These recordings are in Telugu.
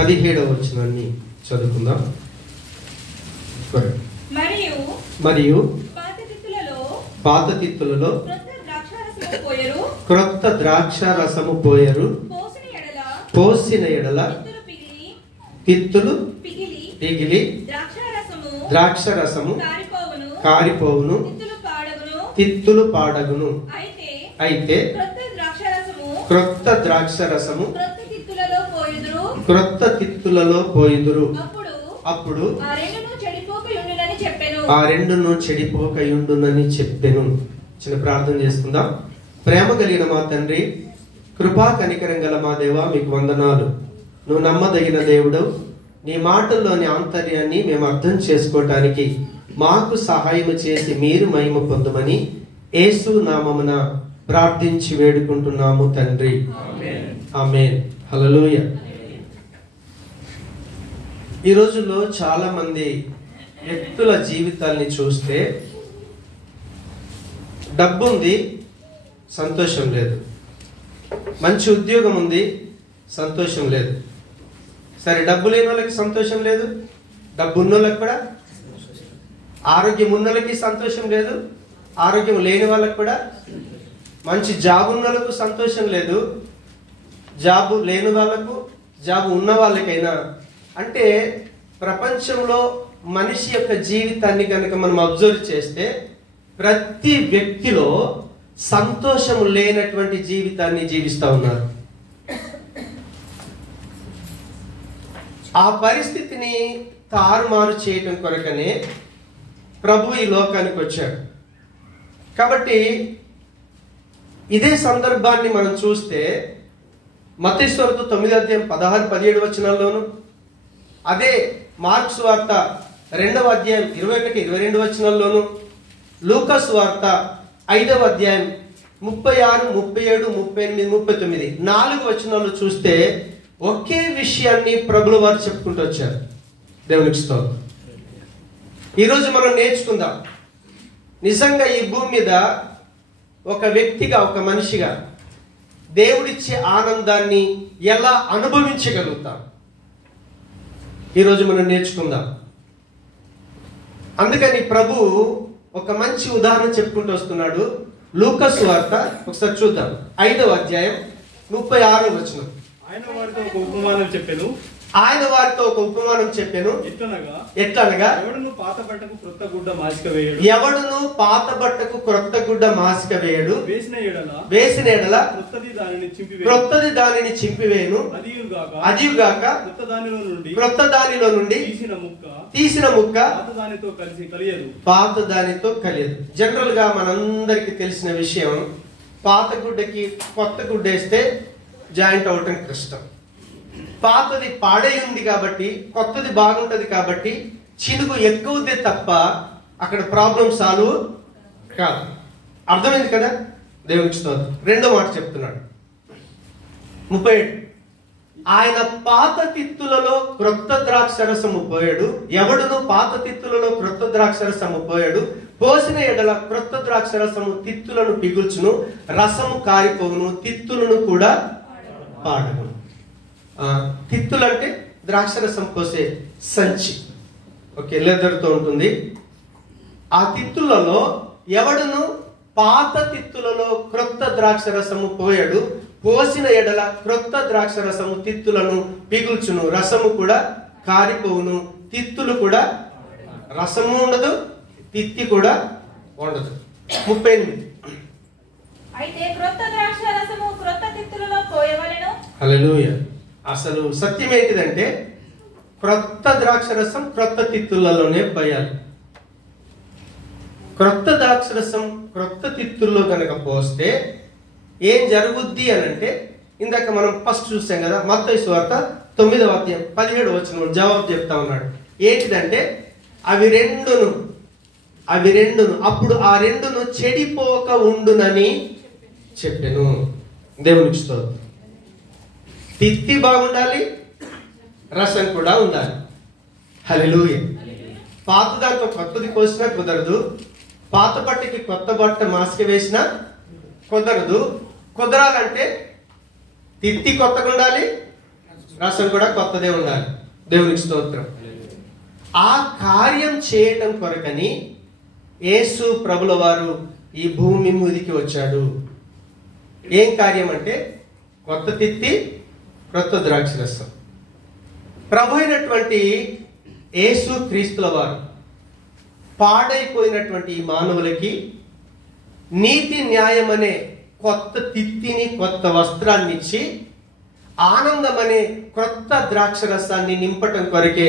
17వ వచనాన్ని చదువుకుందాం. మరియు పాత తిత్తులలో క్రొత్త ద్రాక్షారసము పోయరు, పోసిన ఎడల తిత్తులు పిగిలి ద్రాక్షారసము కారిపోవును, తిత్తులు పాడగును. అయితే క్రొత్త ద్రాక్షారసము క్రొత్త తిత్తులలో పోయుదురు, అప్పుడు ఆ రెండును చెడిపోకయుండునని చెప్పెను. చిన్న ప్రార్థన చేసుకుందాం. ప్రేమ కలిగిన మా తండ్రి, కృపా కనికరం గల మా దేవా, మీకు వందనాలు. నువ్వు నమ్మదగిన దేవుడు. నీ మాటల్లోని ఆంతర్యాన్ని మేము అర్థం చేసుకోవటానికి మాకు సహాయం చేసి మీరు మహిమ పొందమని యేసు నామమున ప్రార్థించి వేడుకుంటున్నాము తండ్రి. ఆమేన్. హల్లెలూయా. ఈ రోజుల్లో చాలా మంది వ్యక్తుల జీవితాల్ని చూస్తే డబ్బు ఉంది, సంతోషం లేదు. మంచి ఉద్యోగం ఉంది, సంతోషం లేదు. సరే, డబ్బు లేని వాళ్ళకి సంతోషం లేదు, డబ్బు ఉన్న వాళ్ళకి కూడా. ఆరోగ్యం ఉన్న వాళ్ళకి సంతోషం లేదు, ఆరోగ్యం లేని వాళ్ళకి కూడా. మంచి జాబ్ ఉన్న వాళ్ళకు సంతోషం లేదు, జాబు లేని వాళ్ళకు, జాబు ఉన్న వాళ్ళకైనా. అంటే ప్రపంచంలో మనిషి యొక్క జీవితాన్ని కనుక మనం అబ్జర్వ్ చేస్తే ప్రతి వ్యక్తిలో సంతోషం లేనటువంటి జీవితాన్ని జీవిస్తూ ఉన్నారు. ఆ పరిస్థితిని తారుమారు చేయటం కొరకనే ప్రభు ఈ లోకానికి వచ్చాడు. కాబట్టి ఇదే సందర్భాన్ని మనం చూస్తే మత్తయి సువార్త 9వ అధ్యాయం 16-17 వచనాల్లోను, అదే మార్కు సువార్త 2వ అధ్యాయం 21-22 వచనాల్లోను, లూకా సువార్త 5వ అధ్యాయం 36, 37, 38, 39 4 వచనాలు చూస్తే ఒకే విషయాన్ని ప్రభుల వారు చెప్పుకుంటూ వచ్చారు. దేవునికి స్తోత్రం. ఈరోజు మనం నేర్చుకుందాం, నిజంగా ఈ భూమి మీద ఒక వ్యక్తిగా, ఒక మనిషిగా దేవుడిచ్చే ఆనందాన్ని ఎలా అనుభవించగలుగుతాం. ఈరోజు మనం నేర్చుకుందాం. అందుకని ప్రభు ఒక మంచి ఉదాహరణ చెప్పుకుంటూ వస్తున్నాడు. లూకా సువార్త ఒకసారి చూద్దాం, 5వ అధ్యాయం 36వ వచనం. ఆయన వారితో ఒక ఉపమానం చెప్పెను. ఎట్లనగా ఎవడును పాత బట్టకు క్రొత్త గుడ్డ మాసిక వేయడు, వేసిన ఎడల క్రొత్తది దానిని చింపివేయును. అదియుగాక క్రొత్త దానిలో నుండి తీసిన ముక్క పాత దానితో కలియదు. జనరల్ గా మనందరికి తెలిసిన విషయం, పాత గుడ్డకి కొత్త గుడ్డ వేస్తే జాయింట్ అవటం కష్టం. పాతది పాడై ఉంది కాబట్టి కొత్తది బాగుంటది కాబట్టి చినుకు ఎక్కువదే తప్ప అక్కడ ప్రాబ్లం సాల్వ్ కాదు. అర్థమైంది కదా? దేవునికి స్తోత్రం. 2వ మాట చెప్తున్నాడు 37. ఆయన పాత తిత్తులలో క్రొత్త ద్రాక్షరసము పోయాడు, ఎవడును పాత తిత్తులలో క్రొత్త ద్రాక్షరసము పోయాడు, పోసిన ఎడల క్రొత్త ద్రాక్షరసము తిత్తులను పిగుల్చును, రసము కారిపోవును, తిత్తులను కూడా పాడను. తిత్తులు అంటే ద్రాక్షరసం పోసే సంచి, ఓకే, లెదర్తో ఉంటుంది. ఆ తిత్తులలో ఎవడును పాత తిత్తులలో క్రొత్త ద్రాక్షరసము పోయాడు, పోసిన ఎడల క్రొత్త ద్రాక్షరసము తిత్తులను పిగుల్చును, రసము కూడా కారిపోవును, తిత్తులు కూడా, రసము ఉండదు, తిత్తి కూడా ఉండదు. 38. హల్లెలూయా. అసలు సత్యం ఏంటిదంటే క్రొత్త ద్రాక్షరసం క్రొత్త తిత్తులలోనే పోయాలి. క్రొత్త ద్రాక్షరసం క్రొత్త తిత్తుల్లో కనుక పోస్తే ఏం జరుగుద్ది అని అంటే, ఇందాక మనం ఫస్ట్ చూసాం కదా, మత్తయి సువార్త 9వ అధ్యాయం 17 వచనం జవాబు చెప్తా ఉన్నాడు. ఏంటిదంటే అవి రెండును అప్పుడు ఆ రెండును చెడిపోక ఉండునని చెప్పెను. దేవునికి స్తోత్రం. తిత్తి బాగుండాలి, రసం కూడా ఉండాలి. హల్లెలూయా. పాత దాంతో కొత్తది కోసినా కుదరదు, పాత బట్టకి కొత్త బట్ట మాసిక వేసినా కుదరదు. కుదరాలంటే తిత్తి కొత్తగా ఉండాలి, రసం కూడా కొత్తదే ఉండాలి. దేవునికి స్తోత్రం. ఆ కార్యం చేయటం కొరకని యేసు ప్రభుల వారు ఈ భూమి మీదికి వచ్చాడు. ఏం కార్యం అంటే కొత్త తిత్తి, క్రొత్త ద్రాక్షరసం. ప్రభు అయినటువంటి యేసు క్రీస్తుల వారు పాడైపోయినటువంటి ఈ మానవులకి నీతి న్యాయం అనే కొత్త తిత్తిని, కొత్త వస్త్రాన్ని ఇచ్చి ఆనందం అనే క్రొత్త ద్రాక్షరసాన్ని నింపటం కొరకే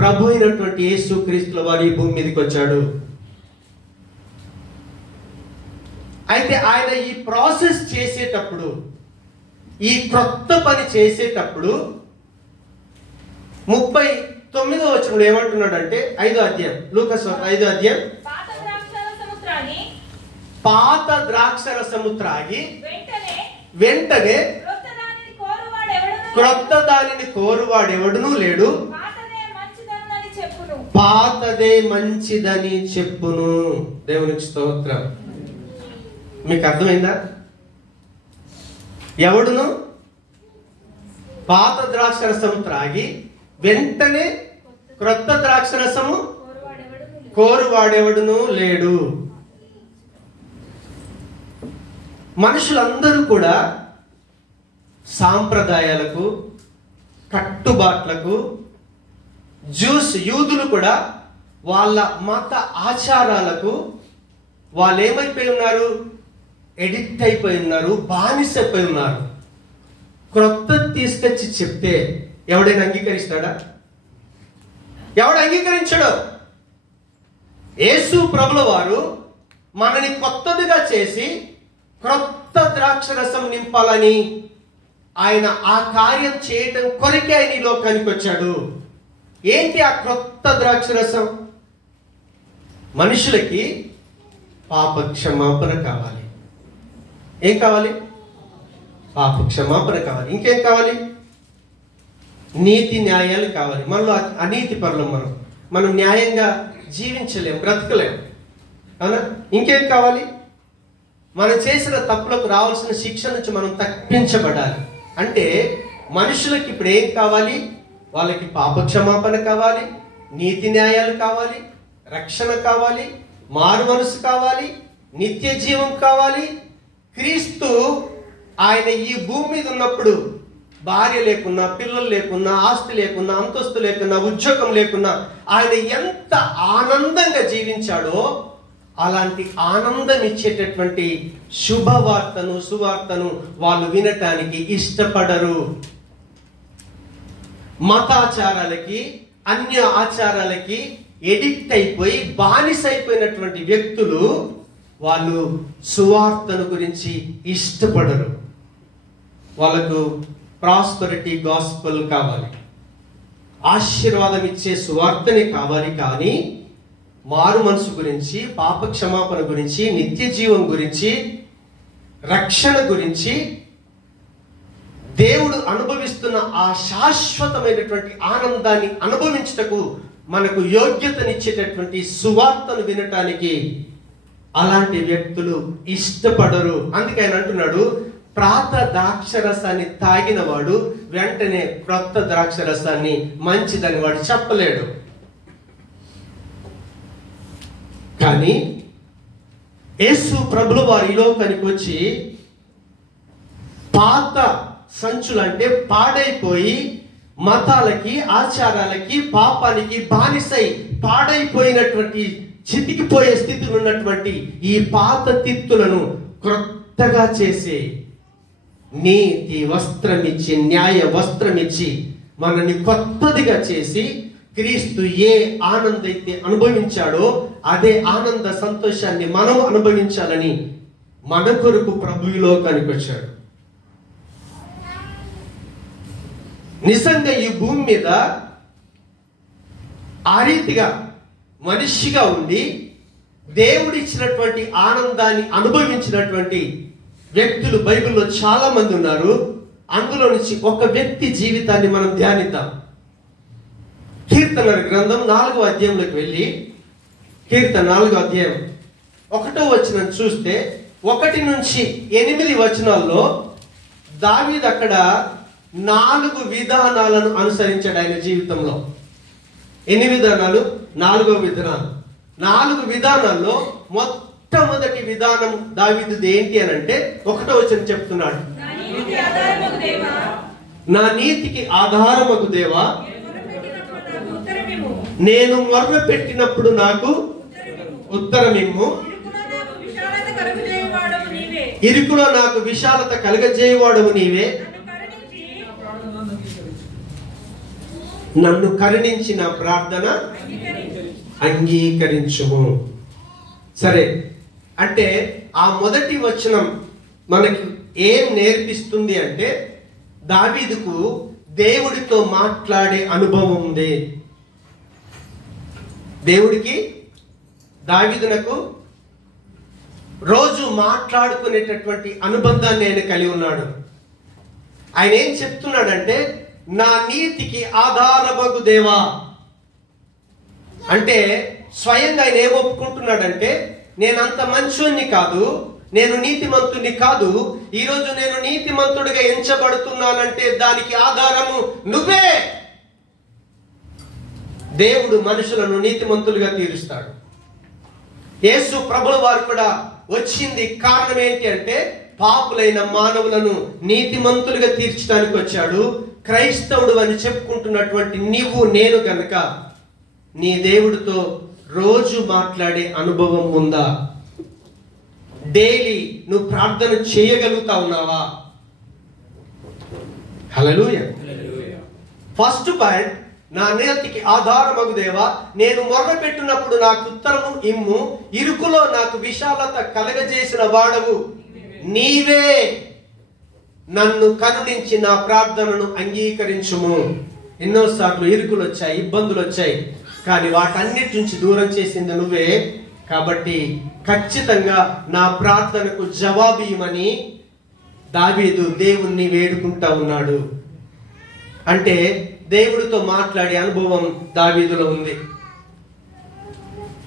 ప్రభు అయినటువంటి యేసు క్రీస్తుల వారు ఈ భూమి మీదకి వచ్చాడు. అయితే ఆయన ఈ ప్రాసెస్ చేసేటప్పుడు, ఈ క్రొత్త పని చేసేటప్పుడు 39వ వచనంలో ఏమంటున్నాడు అంటే 5వ అధ్యాయం, లూకాసు 5వ అధ్యాయం, పాత ద్రాక్షరసము త్రాగి వెంటనే క్రొత్త దానిని కోరువాడెవడునూ లేడు, పాతదే మంచిదని చెప్పును. దేవునికి స్తోత్రం. మీకు అర్థమైందా? ఎవడును పాత ద్రాక్షరసము త్రాగి వెంటనే క్రొత్త ద్రాక్షరసము కోరువాడెవడును లేడు. మనుషులందరూ కూడా సాంప్రదాయాలకు, కట్టుబాట్లకు, యూదులు కూడా వాళ్ళ మత ఆచారాలకు వాళ్ళు ఏమైపోయి ఉన్నారు? ఎడిక్ట్ అయిపోయి ఉన్నారు, బానిసైపోయి ఉన్నారు. క్రొత్త తీసుకొచ్చి చెప్తే ఎవడైనా అంగీకరిస్తాడా? ఎవడు అంగీకరించడు? యేసు ప్రభుల వారు మనని కొత్తదిగా చేసి క్రొత్త ద్రాక్షరసం నింపాలని ఆయన ఆ కార్యం చేయటం కొరకే ఆయన ఈ లోకానికి వచ్చాడు. ఏంటి ఆ క్రొత్త ద్రాక్షరసం? మనుషులకి పాప క్షమాపణ కావాలి. ఏం కావాలి? పాప క్షమాపణ కావాలి. ఇంకేం కావాలి? నీతి న్యాయాలు కావాలి. మనలో అనీతి పరులం, మనం న్యాయంగా జీవించలేం, బ్రతకలేం. అవునా? ఇంకేం కావాలి? మనం చేసిన తప్పులకు రావాల్సిన శిక్ష నుంచి మనం తప్పించబడాలి. అంటే మనుషులకి ఇప్పుడు ఏం కావాలి? వాళ్ళకి పాప క్షమాపణ కావాలి, నీతి న్యాయాలు కావాలి, రక్షణ కావాలి, మారు మనసు కావాలి, నిత్య జీవం కావాలి. క్రీస్తు ఆయన ఈ భూమి మీద ఉన్నప్పుడు భార్య లేకున్నా, పిల్లలు లేకున్నా, ఆస్తి లేకున్నా, అంతస్తు లేకున్నా, ఉద్యోగం లేకున్నా ఆయన ఎంత ఆనందంగా జీవించాడో అలాంటి ఆనందం ఇచ్చేటటువంటి శుభవార్తను, సువార్తను వాళ్ళు వినటానికి ఇష్టపడరు. మతాచారాలకి, అన్య ఆచారాలకి ఎడిక్ట్ అయిపోయి బానిసైపోయినటువంటి వ్యక్తులు వాళ్ళు సువార్తను గురించి ఇష్టపడరు. వాళ్ళకు ప్రాస్పరిటీ గాస్పెల్ కావాలి, ఆశీర్వాదం ఇచ్చే సువార్తనే కావాలి. కానీ మారు మనసు గురించి, పాప క్షమాపణ గురించి, నిత్య జీవం గురించి, రక్షణ గురించి, దేవుడు అనుభవిస్తున్న ఆ శాశ్వతమైనటువంటి ఆనందాన్ని అనుభవించుటకు మనకు యోగ్యతనిచ్చేటటువంటి సువార్తను వినటానికి అలాంటి వ్యక్తులు ఇష్టపడరు. అందుకే ఆయన అంటున్నాడు, పాత ద్రాక్షరసాన్ని తాగిన వాడు వెంటనే క్రొత్త ద్రాక్షరసాన్ని మంచిదని వాడు చెప్పలేడు. కానీ యేసు ప్రభుల వారు ఈ లోకానికి వచ్చి పాత సంచులు అంటే పాడైపోయి మతాలకి, ఆచారాలకి, పాపానికి బానిసై పాడైపోయినటువంటి, చితికిపోయే స్థితిలో ఉన్నటువంటి ఈ పాత తిత్తులను క్రొత్తగా చేసి నీతి వస్త్రం ఇచ్చి, న్యాయ వస్త్రం ఇచ్చి మనల్ని కొత్తదిగా చేసి క్రీస్తు ఏ ఆనందైతే అనుభవించాడో అదే ఆనంద సంతోషాన్ని మనం అనుభవించాలని మన కొరకు ప్రభు ఈ లోకానికి వచ్చాడు. నిజంగా ఈ భూమి మీద ఆ రీతిగా మనిషిగా ఉండి దేవుడిచ్చినటువంటి ఆనందాన్ని అనుభవించినటువంటి వ్యక్తులు బైబిల్లో చాలా మంది ఉన్నారు. అందులో నుంచి ఒక వ్యక్తి జీవితాన్ని మనం ధ్యానిద్దాం. కీర్తనల గ్రంథం 4వ అధ్యాయంలోకి వెళ్ళి, కీర్తన 4వ అధ్యాయం 1వ వచనం చూస్తే 1 నుంచి 8 వచనాల్లో దావీదు అక్కడ 4 విధానాలను అనుసరించాడు ఆయన జీవితంలో. ఎన్ని విధానాలు? 4వ విధానం. 4 విధానాల్లో మొట్టమొదటి విధానం దావీదుది ఏంటి అని అంటే 1వ వచనం చెప్తున్నాడు, నా నీతికి ఆధారమగు దేవా, నేను మొర్ర పెట్టినప్పుడు నాకు ఉత్తరమిమ్ము, ఇరుకులో నాకు విశాలత కలుగజేయవాడవు నీవే, నన్ను కరుణించి నా ప్రార్థన అంగీకరించుము. సరే, అంటే ఆ మొదటి వచనం మనకి ఏం నేర్పిస్తుంది అంటే దావీదుకు దేవుడితో మాట్లాడే అనుభవం ఉంది. దేవుడికి దావీదునకు రోజు మాట్లాడుకునేటటువంటి అనుబంధాన్ని ఆయన కలిగి ఉన్నాడు. ఆయన ఏం చెప్తున్నాడంటే, నా నీతికి ఆధారమగు దేవా అంటే స్వయంగా ఆయన ఏం ఒప్పుకుంటున్నాడంటే, నేనంత మంచోన్ని కాదు, నేను నీతిమంతుని కాదు, ఈరోజు నేను నీతిమంతుడిగా ఎంచబడుతున్నానంటే దానికి ఆధారము నువ్వే. దేవుడు మనుషులను నీతిమంతులుగా తీరుస్తాడు. యేసు ప్రభుల వారు కూడా వచ్చింది కారణం ఏంటి అంటే, పాపులైన మానవులను నీతిమంతులుగా తీర్చడానికి వచ్చాడు. క్రైస్తవుడు అని చెప్పుకుంటున్నటువంటి నీవు నేను గనక నీ దేవుడితో రోజు మాట్లాడే అనుభవం ఉందా? డైలీ నువ్వు ప్రార్థన చేయగలుగుతా ఉన్నావా? హల్లెలూయా. ఫస్ట్ పాయింట్, నా నీతికి ఆధారమగు దేవా, నేను మొర్ర పెట్టినప్పుడు నాకు ఉత్తరము ఇమ్ము, ఇరుకులో నాకు విశాలత కలగజేసిన వాడవు నీవే, నన్ను కరుణించి నా ప్రార్థనను అంగీకరించుము. ఎన్నోసార్లు ఇరుకులు వచ్చాయి, ఇబ్బందులు వచ్చాయి, కానీ వాటన్నిటి నుంచి దూరం చేసింది నువ్వే. కాబట్టి ఖచ్చితంగా నా ప్రార్థనకు జవాబు ఇవ్వమని దావీదు దేవుణ్ణి వేడుకుంటా ఉన్నాడు. అంటే దేవుడితో మాట్లాడే అనుభవం దావీదులో ఉంది.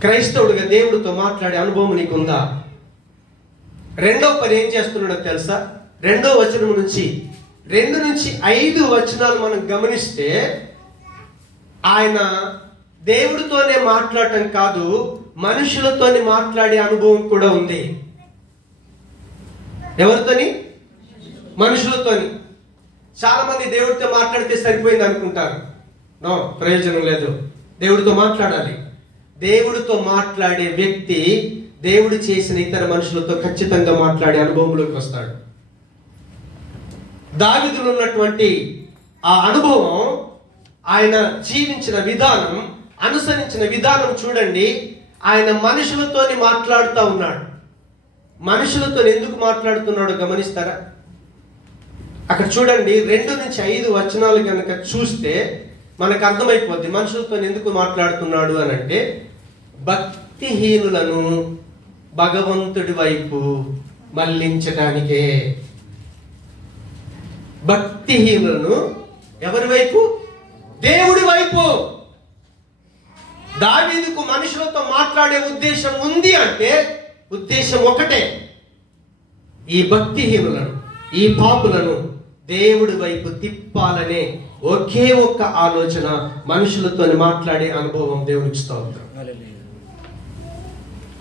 క్రైస్తవుడిగా దేవుడితో మాట్లాడే అనుభవం నీకుందా? రెండో పని ఏం చేస్తున్నాడో తెలుసా? 2వ వచనం నుంచి 2 నుంచి 5 వచనాలు మనం గమనిస్తే ఆయన దేవుడితోనే మాట్లాడటం కాదు, మనుషులతోని మాట్లాడే అనుభవం కూడా ఉంది. ఎవరితోని? మనుషులతోని. చాలా మంది దేవుడితో మాట్లాడితే సరిపోయింది అనుకుంటారు. నో, ప్రయోజనం లేదు. దేవుడితో మాట్లాడాలి. దేవుడితో మాట్లాడే వ్యక్తి దేవుడు చేసిన ఇతర మనుషులతో ఖచ్చితంగా మాట్లాడే అనుభవంలోకి వస్తాడు. దావీదులో ఉన్నటువంటి ఆ అనుభవం, ఆయన జీవించిన విధానం, అనుసరించిన విధానం చూడండి. ఆయన మనుషులతోని మాట్లాడుతూ ఉన్నాడు. మనుషులతో ఎందుకు మాట్లాడుతున్నాడో గమనిస్తారా? అక్కడ చూడండి, 2 నుంచి 5 వచనాలు కనుక చూస్తే మనకు అర్థమైపోద్ది మనుషులతో ఎందుకు మాట్లాడుతున్నాడు అని అంటే, భక్తిహీనులను భగవంతుడి వైపు మళ్లించడానికే. భక్తిహీనులను ఎవరి వైపు? దేవుడి వైపు. దావీదుకు మనుషులతో మాట్లాడే ఉద్దేశం ఉంది అంటే ఉద్దేశం ఒకటే, ఈ భక్తిహీనులను, ఈ పాపులను దేవుడి వైపు తిప్పాలనే ఒకే ఒక్క ఆలోచన. మనుషులతో మాట్లాడే అనుభవం దేవునికి స్తోత్రం.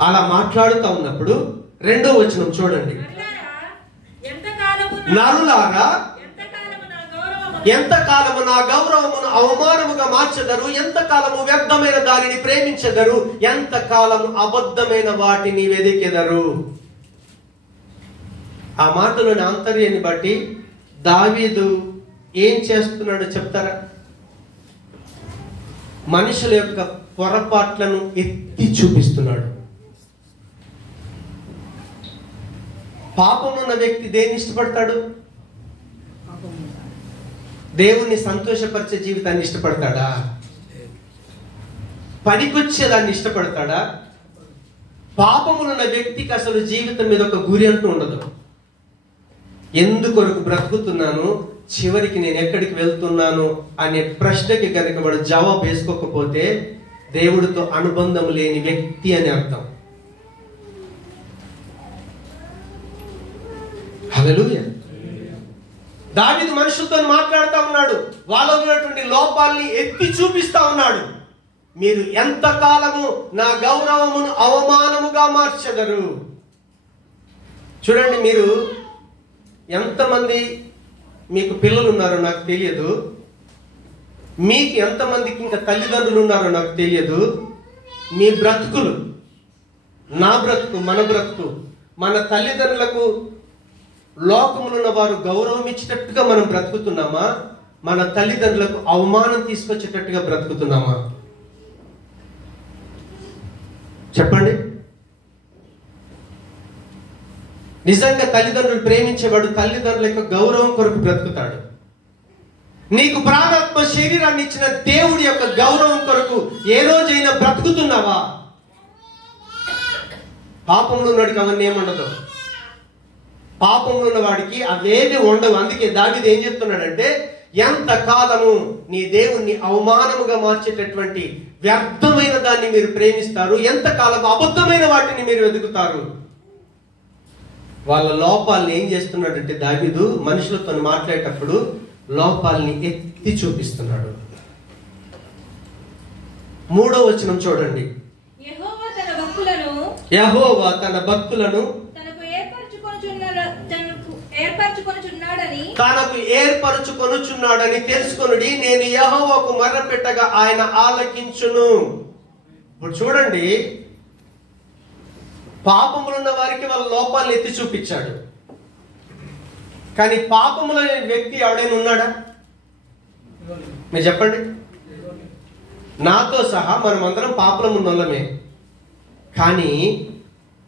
అలా మాట్లాడుతూ ఉన్నప్పుడు 2వ వచనం చూడండి, నరులారా ఎంతకాలము నా గౌరవమును అవమానముగా మార్చెదరు, ఎంతకాలము వ్యర్థమైన దానిని ప్రేమించెదరు, ఎంతకాలము అబద్ధమైన వాటిని వెదికెదరు. ఆ మాటలోని ఆంతర్యాన్ని బట్టి దావీదు ఏం చేస్తున్నాడో చెప్తారా? మనుషుల యొక్క పొరపాట్లను ఎత్తి చూపిస్తున్నాడు. పాపమున్న వ్యక్తి దేన్ని ఇష్టపడతాడు? దేవుణ్ణి సంతోషపరిచే జీవితాన్ని ఇష్టపడతాడా? పనికొచ్చేదాన్ని ఇష్టపడతాడా? పాపములున్న వ్యక్తికి అసలు జీవితం మీద ఒక గురి అంటూ ఉండదు. ఎందుకొరకు బ్రతుకుతున్నాను, చివరికి నేను ఎక్కడికి వెళ్తున్నాను అనే ప్రశ్నకి కనుక వాడు జవాబు వేసుకోకపోతే దేవుడితో అనుబంధం లేని వ్యక్తి అని అర్థం. హల్లెలూయా. దావీదు మనుషులతో మాట్లాడుతూ ఉన్నాడు, వాళ్ళలో ఉన్నటువంటి లోపాలని ఎత్తి చూపిస్తా ఉన్నాడు. మీరు ఎంతకాలము నా గౌరవమును అవమానముగా మార్చెదరు. చూడండి, మీరు ఎంతమంది మీకు పిల్లలు ఉన్నారో నాకు తెలియదు, మీకు ఎంతమందికి ఇంకా తల్లిదండ్రులు ఉన్నారో నాకు తెలియదు. మీ బ్రతుకులు, నా బ్రతుకు, మన బ్రతుకు, మన తల్లిదండ్రులకు లోకములో ఉన్న వారు గౌరవం ఇచ్చేటట్టుగా మనం బ్రతుకుతున్నామా? మన తల్లిదండ్రులకు అవమానం తీసుకొచ్చేటట్టుగా బ్రతుకుతున్నామా? చెప్పండి. నిజంగా తల్లిదండ్రులు ప్రేమించేవాడు తల్లిదండ్రుల యొక్క గౌరవం కొరకు బ్రతుకుతాడు. నీకు ప్రాణాత్మ శరీరాన్ని ఇచ్చిన దేవుడి యొక్క గౌరవం కొరకు ఏ రోజైనా బ్రతుకుతున్నావా? పాపంలో ఉన్నవాడికి అవన్నీ ఏముండదు. పాపంలో ఉన్న వాడికి అవేవి ఉండవు. అందుకే దావీదు ఏం చెప్తున్నాడంటే, ఎంత కాలము నీ దేవుణ్ణి అవమానముగా మార్చేటటువంటి వ్యర్థమైన దాన్ని మీరు ప్రేమిస్తారు, ఎంతకాలం అబద్ధమైన వాటిని మీరు వెతుకుతారు. వాళ్ళ లోపాలను ఏం చేస్తున్నాడంటే దావీదు మనుషులతో మాట్లాడేటప్పుడు లోపాలని ఎత్తి చూపిస్తున్నాడు. 3వ వచనం చూడండి. యెహోవా తన భక్తులను తనకు ఏర్పరచుకొనుచున్నాడని తెలుసుకొనుడి. నేను యెహోవాకు మొర్రపెట్టగా ఆయన ఆలకించును. ఇప్పుడు చూడండి, పాపములు ఉన్న వారికి వాళ్ళ లోపాలను ఎత్తి చూపించాడు. కానీ పాపముల వ్యక్తి ఎవడైనా ఉన్నాడా? మీరు చెప్పండి. నాతో సహా మనం అందరం పాపలం ఉన్నోళ్ళమే. కానీ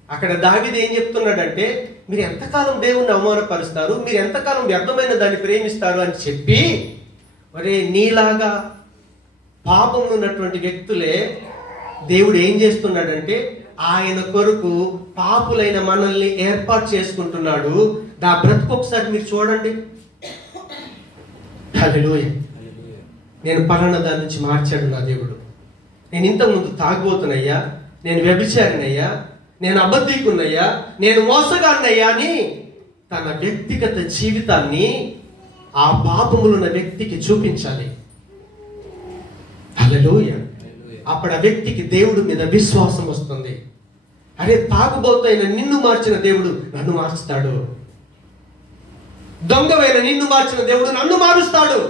అక్కడ దావీదు ఏం చెప్తున్నాడంటే, మీరు ఎంతకాలం దేవుణ్ణి అవమానపరుస్తారు, మీరు ఎంతకాలం వ్యర్థమైన దాన్ని ప్రేమిస్తారు అని చెప్పి, మరి నీలాగా పాపంలో ఉన్నటువంటి వ్యక్తులే దేవుడు ఏం చేస్తున్నాడంటే ఆయన కొరకు పాపులైన మనల్ని ఏర్పాటు చేసుకుంటున్నాడు. దా బ్రతుకు ఒకసారి మీరు చూడండి. హల్లెలూయా. నేను పలానా దాని నుంచి మార్చాడు నా దేవుడు. నేను ఇంతకుముందు తాగుబోతున్నయ్యా, నేను వ్యభిచారినయ్యా, నేను అబద్ధికున్నయ్యా, నేను మోసగాన్నయ్యా అని తన వ్యక్తిగత జీవితాన్ని ఆ పాపములున్న వ్యక్తికి చూపించాలి. హల్లెలూయా. అప్పుడు ఆ వ్యక్తికి దేవుడి మీద విశ్వాసం వస్తుంది. అరే, తాగుబోతైన నిన్ను మార్చిన దేవుడు నన్ను మారుస్తాడు, దొంగవైన నిన్ను మార్చిన దేవుడు నన్ను మారుస్తాడు.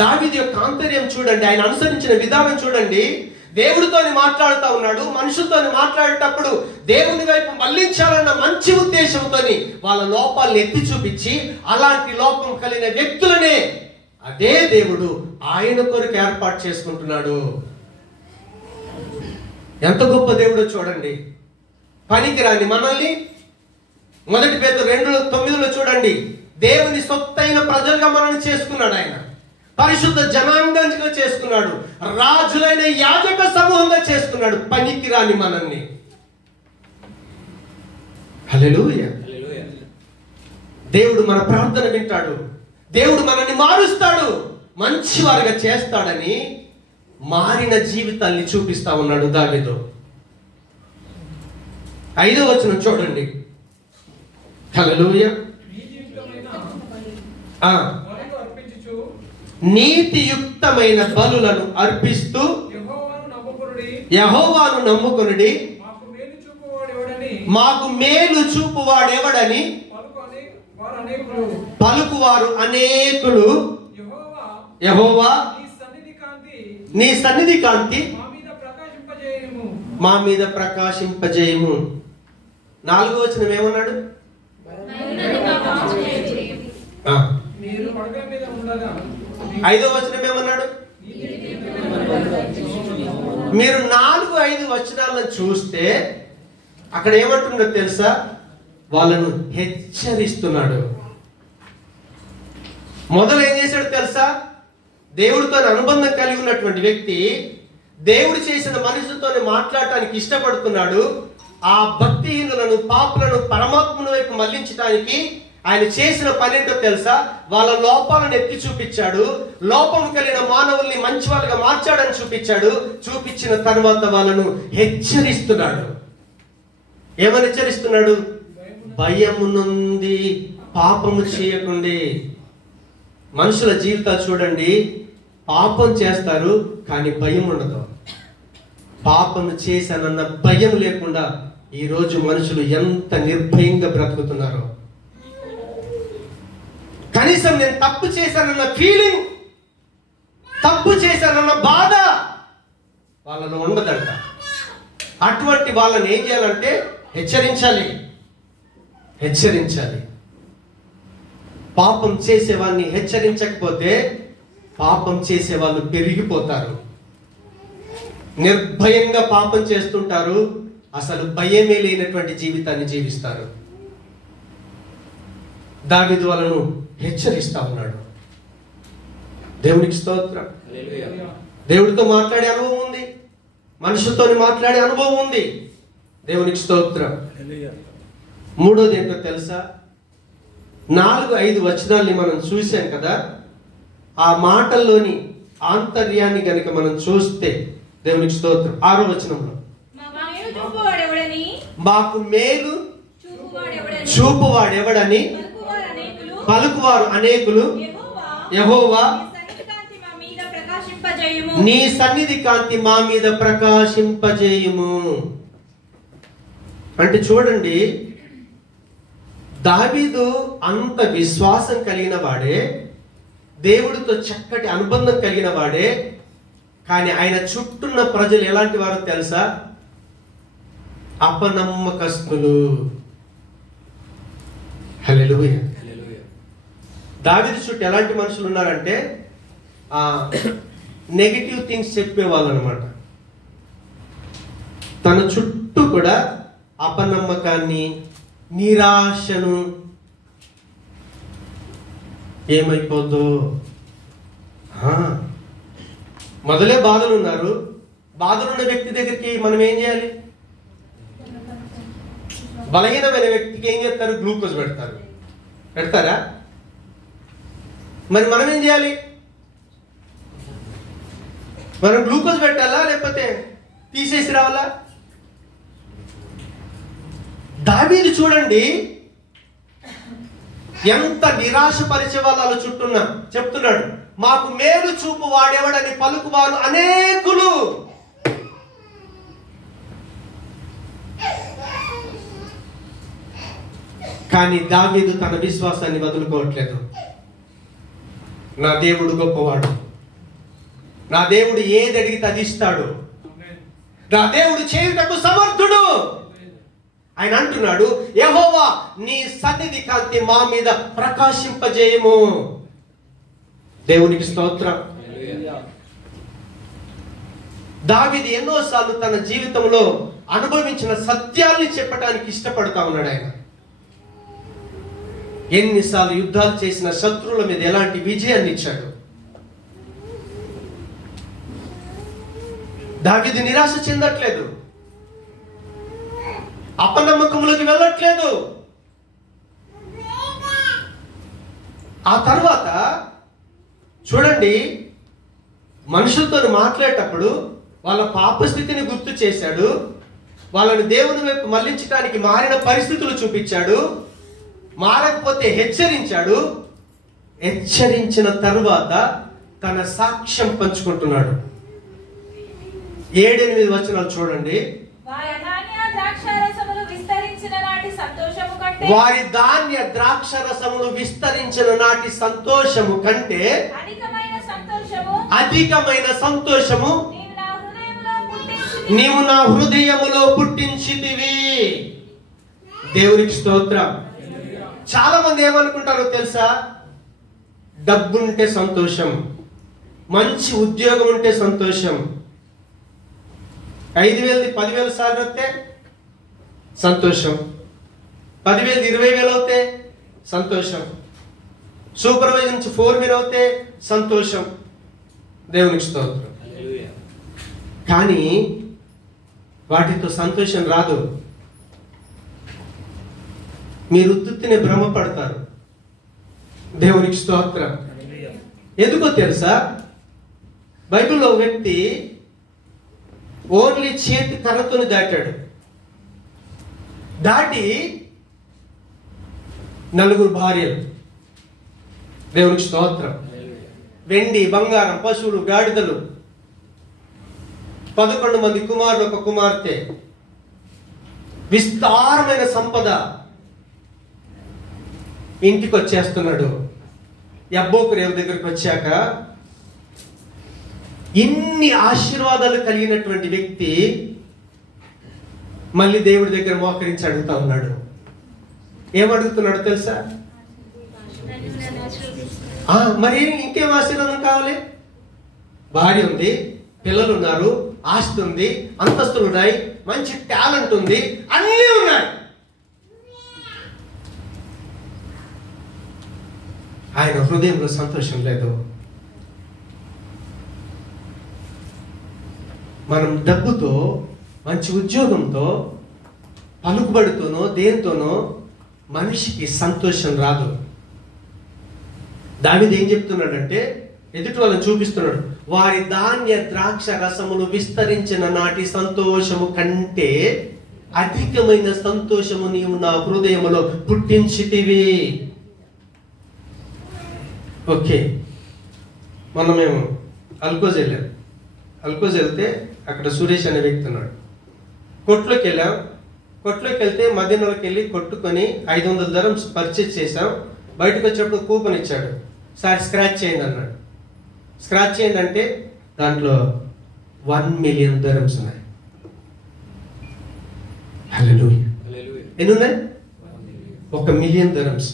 దావీదు యొక్క ఆంతర్యం చూడండి, ఆయన అనుసరించిన విధానం చూడండి. దేవుడితో మాట్లాడుతూ ఉన్నాడు, మనుషులతో మాట్లాడేటప్పుడు దేవుని వైపు మళ్లించాలన్న మంచి ఉద్దేశంతో వాళ్ళ లోపాలను ఎత్తి చూపించి అలాంటి లోపం కలిగిన వ్యక్తులనే అదే దేవుడు ఆయన కొరకు ఏర్పాటు చేసుకుంటున్నాడు. ఎంత గొప్ప దేవుడో చూడండి. పనికిరాని మనల్ని 1 పేతురు 2:9 చూడండి, దేవుని సొత్తైన ప్రజలుగా మనల్ని చేసుకున్నాడు. ఆయన పరిశుద్ధ జనాంగంగా చేసుకున్నాడు, రాజులైన యాజక సమూహంగా చేసుకున్నాడు. పనికిరాని మనల్ని. హల్లెలూయా. దేవుడు మన ప్రార్థన వింటాడు, దేవుడు మనల్ని మారుస్తాడు, మంచి వారిగా చేస్తాడని మారిన జీవితాన్ని చూపిస్తా ఉన్నాడు దావీదు. 5వ వచనం చూడండి. హల్లెలూయా. నీతియుక్తమైన బలులను అర్పిస్తూ యెహోవాను నమ్ముకొనుడి, మాకు మేలు చూపువాడెవడని పలుకువారు అనేకులు. యెహోవా నీ సన్నిధి కాంతి మా మీద ప్రకాశింపజేయము. 4వ వచనం ఏమన్నాడు? మీరు పడగ మీద ఉండగా. 5వ వచనం ఏమన్నాడు? మీరు 4, 5 వచనాలను చూస్తే అక్కడ ఏమంటుందో తెలుసా? వాళ్ళను హెచ్చరిస్తున్నాడు. మొదలు ఏం చేశాడు తెలుసా? దేవుడితో అనుబంధం కలిగి ఉన్నటువంటి వ్యక్తి దేవుడు చేసిన మనుషులతో మాట్లాడటానికి ఇష్టపడుతున్నాడు. ఆ భక్తిహీనులను, పాపులను పరమాత్మను వైపు మళ్లించడానికి ఆయన చేసిన పని ఏంటో తెలుసా? వాళ్ళ లోపాలను ఎత్తి చూపించాడు. లోపం కలిగిన మానవుల్ని మంచి వాళ్ళగా మార్చాడని చూపించాడు. చూపించిన తర్వాత వాళ్ళను హెచ్చరిస్తున్నాడు. ఏమని హెచ్చరిస్తున్నాడు? భయము నుండి పాపము చేయకుండే. మనుషుల జీవితాలు చూడండి, పాపం చేస్తారు కానీ భయం ఉండదు. పాపం చేశానన్న భయం లేకుండా ఈరోజు మనుషులు ఎంత నిర్భయంగా బ్రతుకుతున్నారో. కనీసం నేను తప్పు చేశానన్న ఫీలింగ్, తప్పు చేశానన్న బాధ వాళ్ళలో ఉండదంట. అటువంటి వాళ్ళని ఏం చేయాలంటే హెచ్చరించాలి. పాపం చేసేవాడిని హెచ్చరించకపోతే పాపం చేసే వాళ్ళు పెరిగిపోతారు. నిర్భయంగా పాపం చేస్తుంటారు, అసలు భయమే లేనటువంటి జీవితాన్ని జీవిస్తారు. దావీదు వాళ్ళను హెచ్చరిస్తా ఉన్నాడు. దేవునికి స్తోత్రం. దేవుడితో మాట్లాడే అనుభవం ఉంది, మనుషులతో మాట్లాడే అనుభవం ఉంది. దేవునికి స్తోత్రం. మూడోది ఏంటో తెలుసా? 4-5 వచనాల్ని మనం చూసాం కదా. ఆ మాటల్లోని ఆంతర్యాన్ని గనుక మనం చూస్తే, దేవునికి స్తోత్రం, 6వ వచనంలో మాకు మేలు చూపువాడెవడని పలుకువారు అనేకులు, యెహోవా నీ సన్నిధి కాంతి మా మీద ప్రకాశింపజేయుము. అంటే చూడండి, దావీదు అంత విశ్వాసం కలిగిన వాడే, దేవుడితో చక్కటి అనుబంధం కలిగిన వాడే. కానీ ఆయన చుట్టూన్న ప్రజలు ఎలాంటి వారో తెలుసా? అపనమ్మకస్తులు. హల్లెలూయా. దావీదు చుట్టూ ఎలాంటి మనుషులు ఉన్నారంటే నెగటివ్ థింగ్స్ చెప్పేవాళ్ళు అనమాట. తన చుట్టూ కూడా అపనమ్మకాన్ని, నిరాశను, ఏమైపోద్దో, మొదలే బాధలు ఉన్నారు. బాధలున్న వ్యక్తి దగ్గరికి మనం ఏం చేయాలి? బలహీనమైన వ్యక్తికి ఏం చేస్తారు? గ్లూకోజ్ పెడతారా? మరి మనం ఏం చేయాలి? మనం గ్లూకోజ్ పెట్టాలా లేకపోతే తీసేసి రావాలా? దావీదు చూడండి ఎంత నిరాశపరిచే వాళ్ళ చుట్టూన్నా చెప్తున్నాడు, మాకు మేలు చూపు వాడెవడని పలుకువారు అనేకులు. కానీ దావీదు తన విశ్వాసాన్ని వదులుకోవట్లేదు. నా దేవుడు గొప్పవాడు, నా దేవుడు ఏది అడిగితే అది ఇస్తాడు, నా దేవుడు చేయుటకు సమర్థుడు. ఆయన అంటున్నాడు, యెహోవా నీ సన్నిధి కాంతి మా మీద ప్రకాశింపజేయము. దేవునికి స్తోత్రం. దావీదు ఎన్నోసార్లు తన జీవితంలో అనుభవించిన సత్యాల్ని చెప్పడానికి ఇష్టపడతా ఉన్నాడు. ఆయన ఎన్నిసార్లు యుద్ధాలు చేసిన శత్రువుల మీద ఎలాంటి విజయాన్ని ఇచ్చాడు. దావీదు నిరాశ చెందట్లేదు, అపనమ్మకంలోకి వెళ్ళట్లేదు. ఆ తర్వాత చూడండి, మనుషులతో మాట్లాడేటప్పుడు వాళ్ళ పాపస్థితిని గుర్తు చేశాడు, వాళ్ళని దేవుని వైపు మళ్లించడానికి మారిన పరిస్థితులు చూపించాడు, మారకపోతే హెచ్చరించాడు. హెచ్చరించిన తరువాత తన సాక్ష్యం పంచుకుంటున్నాడు. 7-8 వచనాలు చూడండి. వారి ధాన్య ద్రాక్ష రసములు విస్తరించిన నాటి సంతోషము కంటే అధికమైన సంతోషము నీవు నా హృదయములో పుట్టించితివి. దేవునికి స్తోత్రం. చాలా మంది ఏమనుకుంటారో తెలుసా? డబ్బుంటే సంతోషం, మంచి ఉద్యోగం ఉంటే సంతోషం, 5,000 10,000 సార్లు వస్తే సంతోషం, 10,000 20,000 అవుతే సంతోషం, సూపర్వైజర్ నుంచి 4,000 అవుతే సంతోషం. దేవునికి స్తోత్రం. కానీ వాటితో సంతోషం రాదు. మీరు ఉత్తుత్తినే భ్రమపడతారు. దేవునికి స్తోత్రం. ఎందుకో తెలుసా? బైబిల్లో వ్యక్తి ఓన్లీ చేతి కర్రతోని దాటాడు. దాటి 9 భార్యలు. దేవునికి స్తోత్రం. వెండి బంగారం పశువులు గాడిదలు, 11 మంది కుమారులు, 1 కుమార్తె, విస్తారమైన సంపద. ఇంటికి వచ్చేస్తున్నాడు. యబ్బోకు రేవు దగ్గరికి వచ్చాక ఇన్ని ఆశీర్వాదాలు కలిగినటువంటి వ్యక్తి మళ్ళీ దేవుడి దగ్గర మోకరించి అడుగుతా ఉన్నాడు. ఏమడుగుతున్నాడు తెలుసా? మరి ఇంకేం ఆశీర్వాదం కావాలి? భార్య ఉంది, పిల్లలు ఉన్నారు, ఆస్తి ఉంది, అంతస్తులు ఉన్నాయి, మంచి టాలెంట్ ఉంది, అన్నీ ఉన్నాయి. ఆయన హృదయంలో సంతోషం లేదు. మనం డబ్బుతో, మంచి ఉద్యోగంతో, పలుకుబడితోనో దేనితోనో మనిషికి సంతోషం రాదు. దావీదు ఏం చెప్తున్నాడంటే, ఎదుటి వాళ్ళని చూపిస్తున్నాడు. వారి ధాన్య ద్రాక్ష రసములు విస్తరించిన నాటి సంతోషము కంటే అధికమైన సంతోషము నీవు నా హృదయములో పుట్టించితివి. ఓకే, మొన్న మేము అల్కోజ్ వెళ్ళాం. అల్కోజ్ వెళ్తే అక్కడ సురేష్ అనే వ్యక్తి ఉన్నాడు. కొట్లోకి వెళ్ళాం. కొట్లోకి వెళ్తే మధ్యాహ్నంలోకి వెళ్ళి కొట్టుకొని 500 dirhams పర్చేజ్ చేసాం. బయటకు వచ్చేప్పుడు కూపన్ ఇచ్చాడు. సార్ స్క్రాచ్ చేయండి అన్నాడు. స్క్రాచ్ చేయండి అంటే దాంట్లో 1 million dirhams ఉన్నాయి. హల్లెలూయా. ఎన్ని ఉన్నాయి? 1 million dirhams.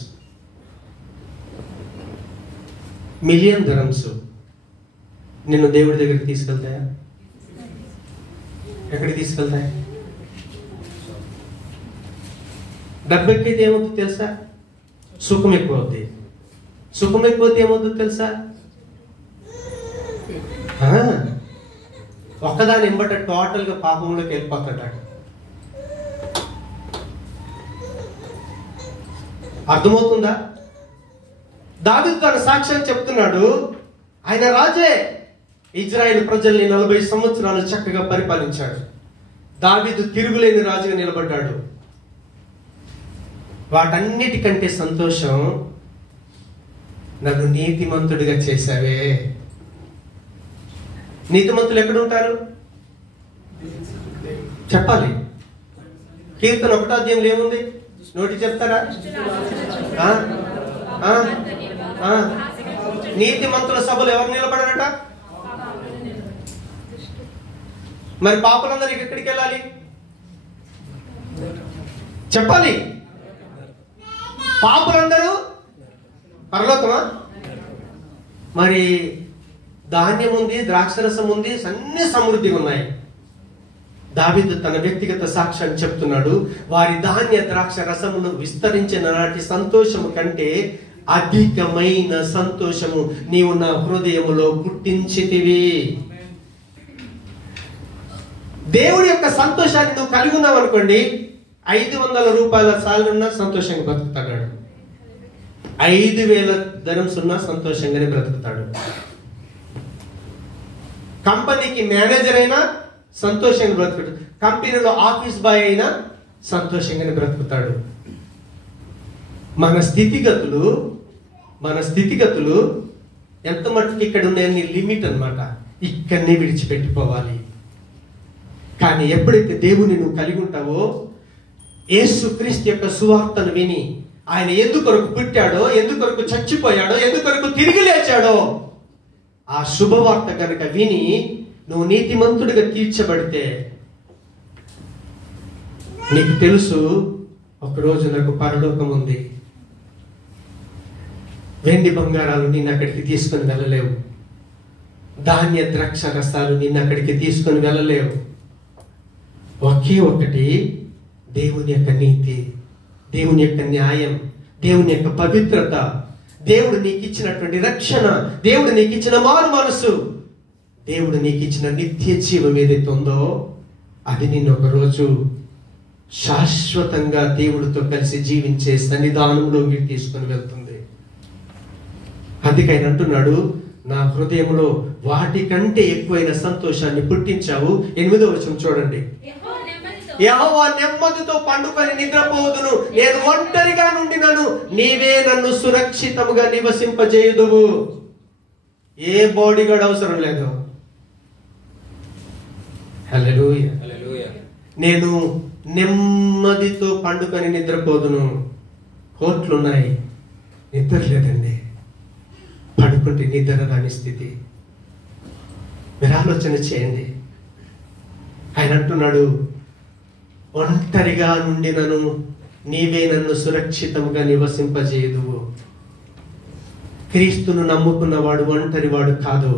1 million dirhams నిన్ను దేవుడి దగ్గరికి తీసుకెళ్తాయా? ఎక్కడికి తీసుకెళ్తాయి? డబ్బు ఎక్కైతే ఏమవుతుంది తెలుసా? సుఖం ఎక్కువ అవుతుంది. సుఖం ఎక్కువైతే ఏమవుతుంది తెలుసా? ఒక్కదాని ఎంబట టోటల్ గా పాపంలోకి వెళ్ళిపోతాడు. అర్థమవుతుందా? దావీదు తన సాక్ష్యాన్ని చెప్తున్నాడు. ఆయన రాజే. ఇజ్రాయేల్ ప్రజల్ని 40 సంవత్సరాలు చక్కగా పరిపాలించాడు. దావీదు తిరుగులేని రాజుగా నిలబడ్డాడు. వాటన్నిటికంటే సంతోషం, నన్ను నీతిమంతుడిగా చేశావే. నీతిమంతులు ఎక్కడ ఉంటారు చెప్పాలి. కీర్తన 1వ అధ్యాయంలో ఏముంది? నోటి చెప్తారా? నీతిమంతుల సభలు ఎవరు నిలబడరట? మరి పాపులందరికి ఎక్కడికి వెళ్ళాలి చెప్పాలి? పాపులందరూ పరలోకమా? మరి ధాన్యం ఉంది, ద్రాక్షరసం ఉంది, అన్ని సమృద్ధిగా ఉన్నాయి. దావీదు తన వ్యక్తిగత సాక్ష్యాన్ని చెప్తున్నాడు. వారి ధాన్య ద్రాక్ష రసమును విస్తరించిన నాటి సంతోషము కంటే అధికమైన సంతోషము నీవు నా హృదయములో పుట్టించితివి. దేవుడి యొక్క సంతోషాన్ని నువ్వు కలిగి ఉన్నావు అనుకోండి, 500 రూపాయల సాలరీ ఉన్నా సంతోషంగా బ్రతుకుతాడు. 5000 dirhams ఉన్నా సంతోషంగానే బ్రతుకుతాడు. కంపెనీకి మేనేజర్ అయినా సంతోషంగా బ్రతుకుతాడు. కంపెనీలో ఆఫీస్ బాయ్ అయినా సంతోషంగానే బ్రతుకుతాడు. మన స్థితిగతులు ఎంత మట్టుకు ఇక్కడ ఉన్నాయని లిమిట్ అన్నమాట. ఇక్కడనే విడిచిపెట్టిపోవాలి. కానీ ఎప్పుడైతే దేవుని నువ్వు కలిగి ఉంటావో, యేసుక్రీస్తు యొక్క సువార్తను విని ఆయన ఎందుకొరకు పుట్టాడో, ఎందుకొరకు చచ్చిపోయాడో, ఎందుకొరకు తిరిగి లేచాడో ఆ శుభవార్త కనుక విని నువ్వు నీతిమంతుడిగా తీర్చబడితే, నీకు తెలుసు ఒకరోజు నాకు పరలోకం ఉంది. వెండి బంగారాలు నిన్ను అక్కడికి తీసుకొని వెళ్ళలేవు. ధాన్య ద్రాక్ష రసాలు నిన్ను అక్కడికి తీసుకొని వెళ్ళలేవు. ఒకే ఒకటి, దేవుని యొక్క నీతి, దేవుని యొక్క న్యాయం, దేవుని యొక్క పవిత్రత, దేవుడు నీకు ఇచ్చినటువంటి రక్షణ, దేవుడు నీకు ఇచ్చిన మారు మనసు, దేవుడు నీకు ఇచ్చిన నిత్య జీవం ఏదైతే ఉందో అది నిన్ను ఒకరోజు శాశ్వతంగా దేవుడితో కలిసి జీవించే సన్నిధానంలోకి తీసుకొని వెళ్తుంది. అందుకే ఆయన అంటున్నాడు, నా హృదయంలో వాటికంటే ఎక్కువైన సంతోషాన్ని పుట్టించావు. 8వ వచనం చూడండి. యెహోవా నెమ్మదితో యెహోవా నెమ్మదితో పండుకొని నిద్రపోదును. నేను ఒంటరిగా నుండినను, నీవే నన్ను సురక్షితముగా నివసింపజేయుదువు. ఏ బాడీగార్డ్ అవసరం లేదు. హల్లెలూయా. నేను నెమ్మదితో పండుకొని నిద్రపోదును. కోట్లున్నాయి, నిద్ర లేదండి. పడుకుంటే నిద్ర రాని స్థితి. మీరు ఆలోచన చేయండి. ఆయన అంటున్నాడు, ఒంటరిగా నుండినను, నీవే నన్ను సురక్షితంగా నివసింపజేయుదువు. క్రీస్తును నమ్ముకున్నవాడు ఒంటరి వాడు కాదు.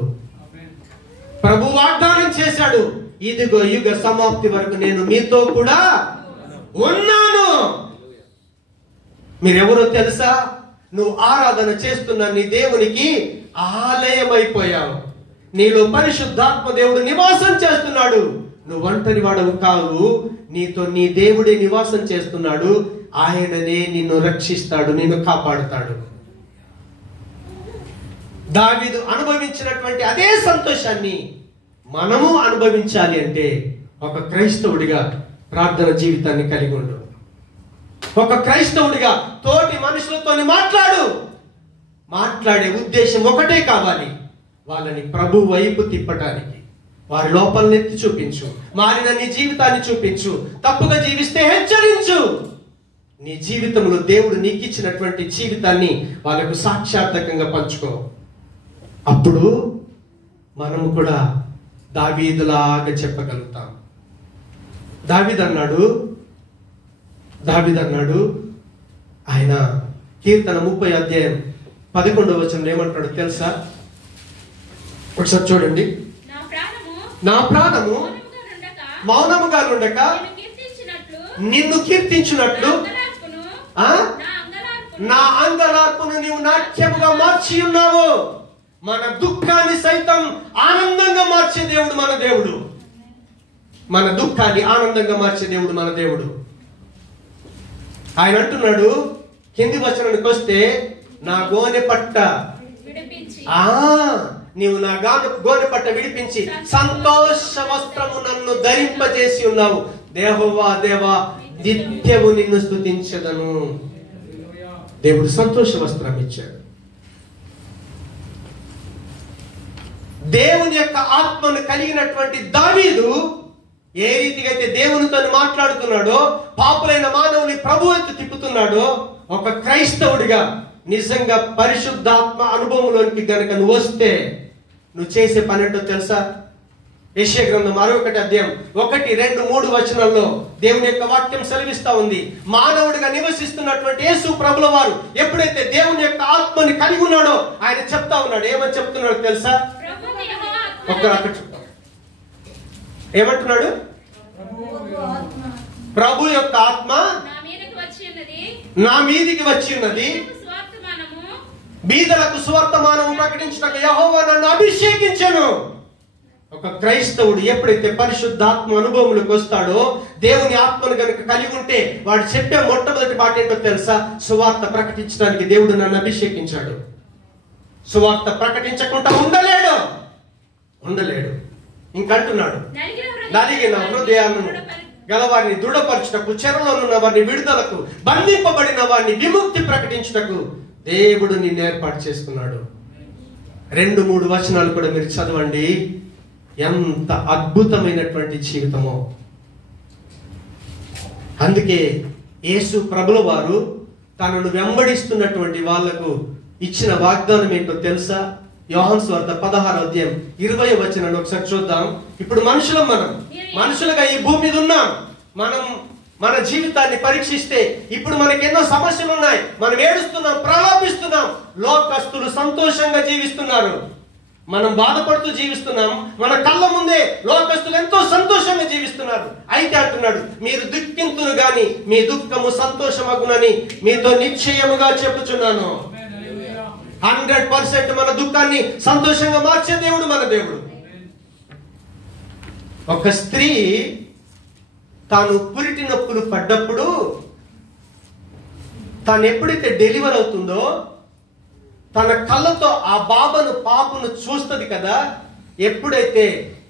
ప్రభు వాగ్దానం చేశాడు, ఇదిగో యుగ సమాప్తి వరకు నేను మీతో కూడా ఉన్నాను. మీరెవరో తెలుసా? నువ్వు ఆరాధన చేస్తున్న నీ దేవునికి ఆలయం అయిపోయావు. నీలో పరిశుద్ధాత్మ దేవుడు నివాసం చేస్తున్నాడు. నువ్వు ఒంటరి వాడవు కావు. నీతో నీ దేవుడే నివాసం చేస్తున్నాడు. ఆయననే నిన్ను రక్షిస్తాడు, నిన్ను కాపాడుతాడు. దావీదు అనుభవించినటువంటి అదే సంతోషాన్ని మనము అనుభవించాలి అంటే ఒక క్రైస్తవుడిగా ప్రార్థన జీవితాన్ని కలిగి ఉండు. ఒక క్రైస్తవుడిగా తోటి మనుషులతో మాట్లాడే ఉద్దేశం ఒకటే కావాలి, వాళ్ళని ప్రభు వైపు తిప్పటానికి. వారి లోపలను ఎత్తి చూపించు, మారిన నీ జీవితాన్ని చూపించు, తప్పుగా జీవిస్తే హెచ్చరించు. నీ జీవితంలో దేవుడు నీకు ఇచ్చినటువంటి జీవితాన్ని వాళ్ళకు సాక్షాత్కంగా పంచుకో. అప్పుడు మనము కూడా దావీదులాగా చెప్పగలుగుతాం. దావీదు అన్నాడు, ఆయన కీర్తన 30:11 ఏమంటాడు తెలుసా? ఒకసారి చూడండి. నా ప్రాణము మౌనముగా నుండక నిన్ను కీర్తించినట్లు నా అంగలార్పును నీవు నాట్యముగా మార్చి ఉన్నావు. మన దుఃఖాన్ని సైతం ఆనందంగా మార్చే దేవుడు మన దేవుడు. మన దుఃఖాన్ని ఆనందంగా మార్చే దేవుడు మన దేవుడు. ఆయన అంటున్నాడు, కింది వచనానికి వస్తే, నా గోనె పట్ట నీవు నా గోనె పట్ట విడిపించి సంతోష వస్త్రము నన్ను ధరింపజేసి ఉన్నావు. దేవా దేవా నిత్యము నిన్ను స్తుతించెదను. దేవుడు సంతోష వస్త్రం ఇచ్చాడు. దేవుని యొక్క ఆత్మను కలిగినటువంటి దావీదు ఏ రీతిగా అయితే దేవునితో మాట్లాడుతున్నాడో, పాపులైన మానవుని ప్రభు ఎత్తు తిప్పుతున్నాడో, ఒక క్రైస్తవుడిగా నిజంగా పరిశుద్ధాత్మ అనుభవంలోనికి గనక నువ్వు వస్తే నువ్వు చేసే పని ఏంటో తెలుసా? యెషయా గ్రంథం 61:1-2-3 దేవుని యొక్క వాక్యం సెలవిస్తా ఉంది. మానవుడిగా నివసిస్తున్నటువంటి యేసు ప్రభుల వారు ఎప్పుడైతే దేవుని యొక్క ఆత్మని కలిగి ఉన్నాడో ఆయన చెప్తా ఉన్నాడు. ఏమని చెప్తున్నాడో తెలుసా? ఏమంటున్నాడు? ప్రభు యొక్క ఆత్మ నా మీదికి వచ్చి ఉన్నది, బీదలకు సువర్తమానము ప్రకటించుటకు యెహోవా నన్ను అభిషేకించెను. ఒక క్రైస్తవుడు ఎప్పుడైతే పరిశుద్ధాత్మ అనుభవంలోకి వస్తాడో, దేవుని ఆత్మను గనుక కలిగి ఉంటే వాడు చెప్పే మొట్టమొదటి మాట ఏంటో తెలుసా? సువార్త ప్రకటించడానికి దేవుడు నన్ను అభిషేకించాడు. సువార్త ప్రకటించకుండా ఉండలేడు. ఇంకంటున్నాడు, నలిగిన హృదయాలను గలవారిని దృఢపరచుటకు, చెరలో ఉన్న వారిని విడుదలకు, బంధింపబడిన వారిని విముక్తి ప్రకటించుటకు దేవుడు నిన్ను ఏర్పాటు చేసుకున్నాడు. 2-3 వచనాలు కూడా మీరు చదవండి. ఎంత అద్భుతమైనటువంటి జీవితమో. అందుకే యేసు ప్రభుల వారు తనను వెంబడిస్తున్నటువంటి వాళ్లకు ఇచ్చిన వాగ్దానం ఏంటో తెలుసా? యోహాను సువార్త 16:20 ఒకసారి చూద్దాం. ఇప్పుడు మనుషులుగా ఈ భూమి మీద ఉన్నాం. మనం మన జీవితాన్ని పరీక్షిస్తే ఇప్పుడు మనకి ఎన్నో సమస్యలు ఉన్నాయి. మనం ఏడుస్తున్నాం, ప్రలాపిస్తున్నాం. లోకస్తులు సంతోషంగా జీవిస్తున్నారు, మనం బాధపడుతూ జీవిస్తున్నాం. మన కళ్ళ ముందే లోకస్తులు ఎంతో సంతోషంగా జీవిస్తున్నారు. అయితే అంటున్నాడు, మీరు దుఃఖింతురు గాని మీ దుఃఖము సంతోషమగునని మీతో నిశ్చయముగా చెప్పుచున్నాను. 100% మన దుఃఖాన్ని సంతోషంగా మార్చే దేవుడు మన దేవుడు. ఒక స్త్రీ తాను పురిటి నొప్పులు పడ్డప్పుడు, తాను ఎప్పుడైతే డెలివర్ అవుతుందో తన కళ్ళతో ఆ పాపను చూస్తుంది కదా. ఎప్పుడైతే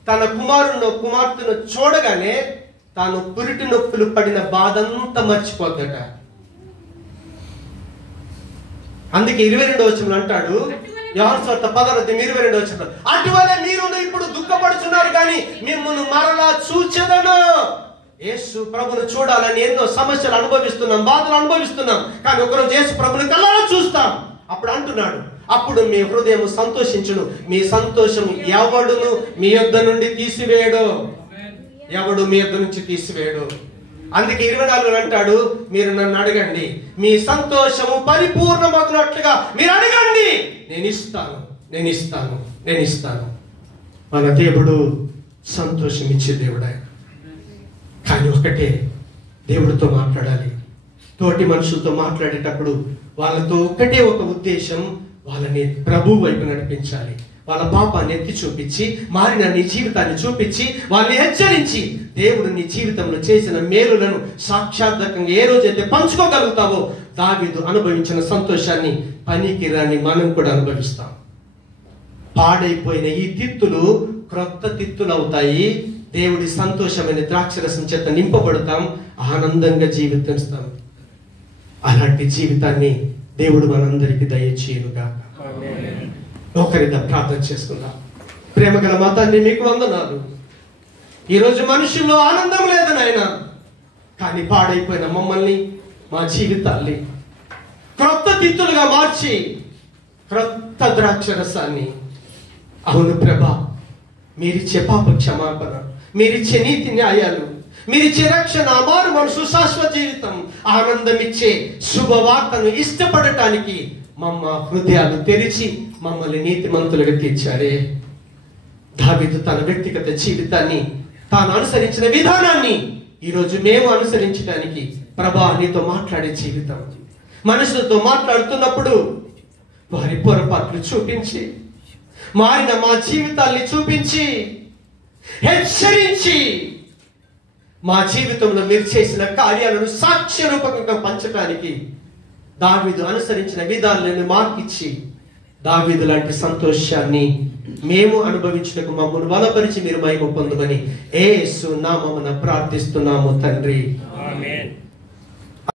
తన కుమారుణ్ణో కుమార్తెను చూడగానే తాను పురిటి నొప్పులు పడిన బాధంతా మర్చిపోద్దట. అందుకే 22వ వచనంలో అంటాడు, యోహాను సువార్త 10:22 వచనం, అటువలే మీరు ఇప్పుడు దుఃఖపడుతున్నారు కానీ మిమ్మల్ని మరలా చూచెదను. యేసు ప్రభును చూడాలని ఎన్నో సమస్యలు అనుభవిస్తున్నాం, బాధలు అనుభవిస్తున్నాం, కానీ ఒకరోజు యేసు ప్రభుని కళ్ళారా చూస్తాం. అప్పుడు అంటున్నాడు, అప్పుడు మీ హృదయం సంతోషించును, మీ సంతోషం ఎవడును మీ యొద్ద నుండి తీసివేయడు, ఎవడు మీ యొద్ద నుంచి తీసివేయడు. అందుకే 24 అంటాడు, మీరు నన్ను అడగండి, మీ సంతోషము పరిపూర్ణమగునట్లుగా మీరు అడగండి, నేను ఇస్తాను, నేను ఇస్తాను, నేను ఇస్తాను. మన దేవుడు సంతోషం ఇచ్చే దేవుడే. కానీ ఒకటే, దేవుడితో మాట్లాడాలి. తోటి మనుషులతో మాట్లాడేటప్పుడు వాళ్ళతో ఒకటే ఒక ఉద్దేశం, వాళ్ళని ప్రభు వైపు నడిపించాలి. వాళ్ళ పాపాన్ని ఎత్తి చూపించి, మారిన నీ జీవితాన్ని చూపించి, వాళ్ళని హెచ్చరించి, దేవుడు నీ జీవితంలో చేసిన మేలులను సాక్షాత్కంగా ఏ రోజైతే పంచుకోగలుగుతావో, దావీదు అనుభవించిన సంతోషాన్ని పనికిరాని మనం కూడా అనుభవిస్తాం. పాడైపోయిన ఈ తిత్తులు క్రొత్త తిత్తులు అవుతాయి. దేవుడి సంతోషమైన ద్రాక్షరసం చేత నింపబడతాం, ఆనందంగా జీవిస్తాం. అలాంటి జీవితాన్ని దేవుడు మనందరికీ దయచేయునుగా. ఒకరిగా ప్రార్థన చేసుకుందాం. ప్రేమగల మా తండ్రి, మీకు వందనాలు. ఈరోజు మనుషుల్లో ఆనందం లేదు నాయన, కానీ పాడైపోయిన మమ్మల్ని, మా జీవితాల్ని క్రొత్త తిత్తులుగా మార్చి క్రొత్త ద్రాక్షరసాన్ని, అవును ప్రభా, మీరిచ్చే పాప క్షమాపణ, మీరిచ్చే నీతి న్యాయాలు, మీరిచ్చే రక్షణ, మారు మనసు, శాశ్వత జీవితం, ఆనందం ఇచ్చే శుభవార్తను ఇష్టపడటానికి మమ్మ హృదయాలు తెరిచి మమ్మల్ని నీతిమంతులుగా తీర్చారే. దావీదు తన వ్యక్తిగత జీవితాన్ని, తాను అనుసరించిన విధానాన్ని ఈరోజు మేము అనుసరించడానికి ప్రభా నీతో మాట్లాడే జీవితం, మనుషులతో మాట్లాడుతున్నప్పుడు వారి పొరపాట్లు చూపించి, మారిన మా జీవితాల్ని చూపించి, హెచ్చరించి, మా జీవితంలో మీరు చేసిన కార్యాలను సాక్ష్య రూపకంగా పంచడానికి దావీదు అనుసరించిన విధానాలను మార్పిచ్చి, దావీదు లాంటి సంతోషాన్ని మేము అనుభవించడానికి మమ్మల్ని బలపరిచి మీరు మహిమ పొందమని యేసు నామమున ప్రార్థిస్తున్నాము తండ్రి. ఆమేన్.